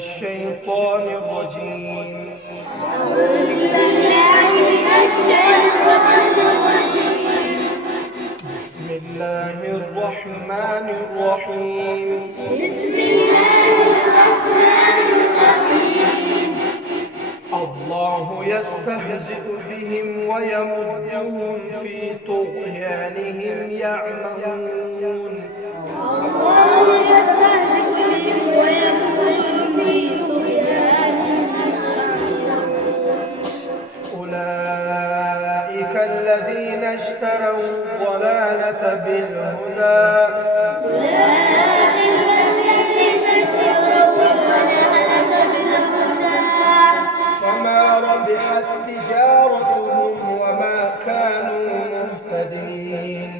الشيطان الرجيم. بسم الله الرحمن الرحيم. الله يستهزئ بهم ويمدهم في طغيانهم يعمهون. أولئك الذين اشتروا الضلالة بالهدى فما ربحت تجارتهم وما كانوا مهتدين.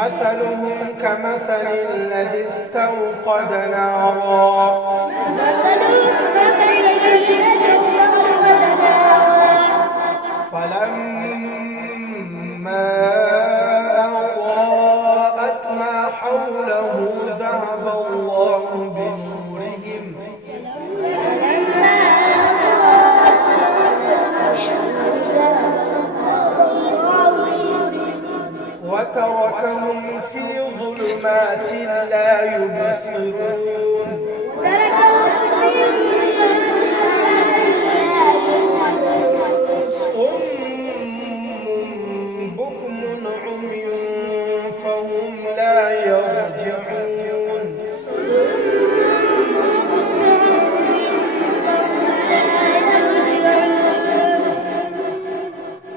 مثلهم كمثل الذي استوقد نارا فلما أضاءت ما حوله ذهب الله بنورهم وتركهم في ظلمات لا يبصرون. بكم عمي فهم لا يرجعون.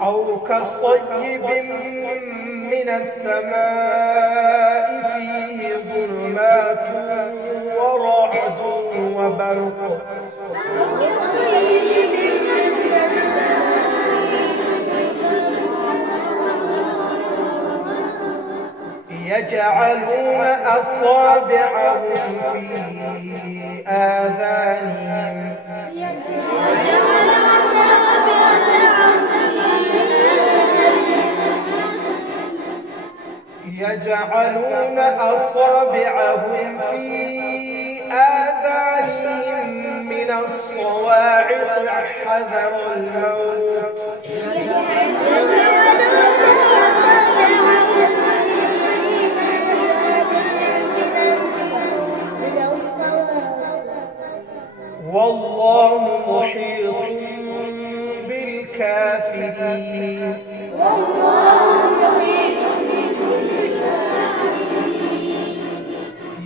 أو كصيب من السماء فيه ظلمات ورعد وبرق يجعلون أصابعهم في آذانهم يجعلون أصابعهم في آذانهم من الصواعق حذر الموت والله محيط بالكافرين.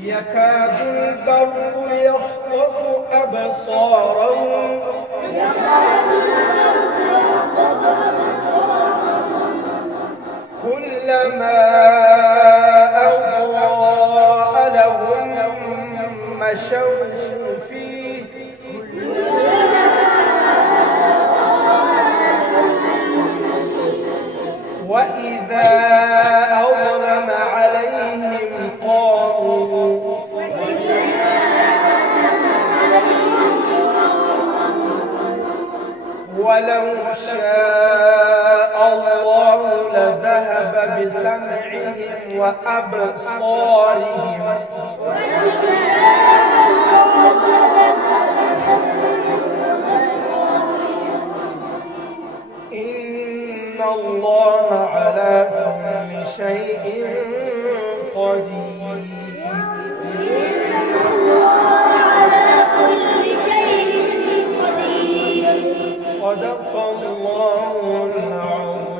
يكاد البرق يخطف أبصارهم كلما أضاء لهم مشوا فيه وإذا أظلم عليهم قاموا ولو شاء الله لذهب بسمعهم وأبصارهم إن الله على كل شيء قدير. صدق الله العظيم.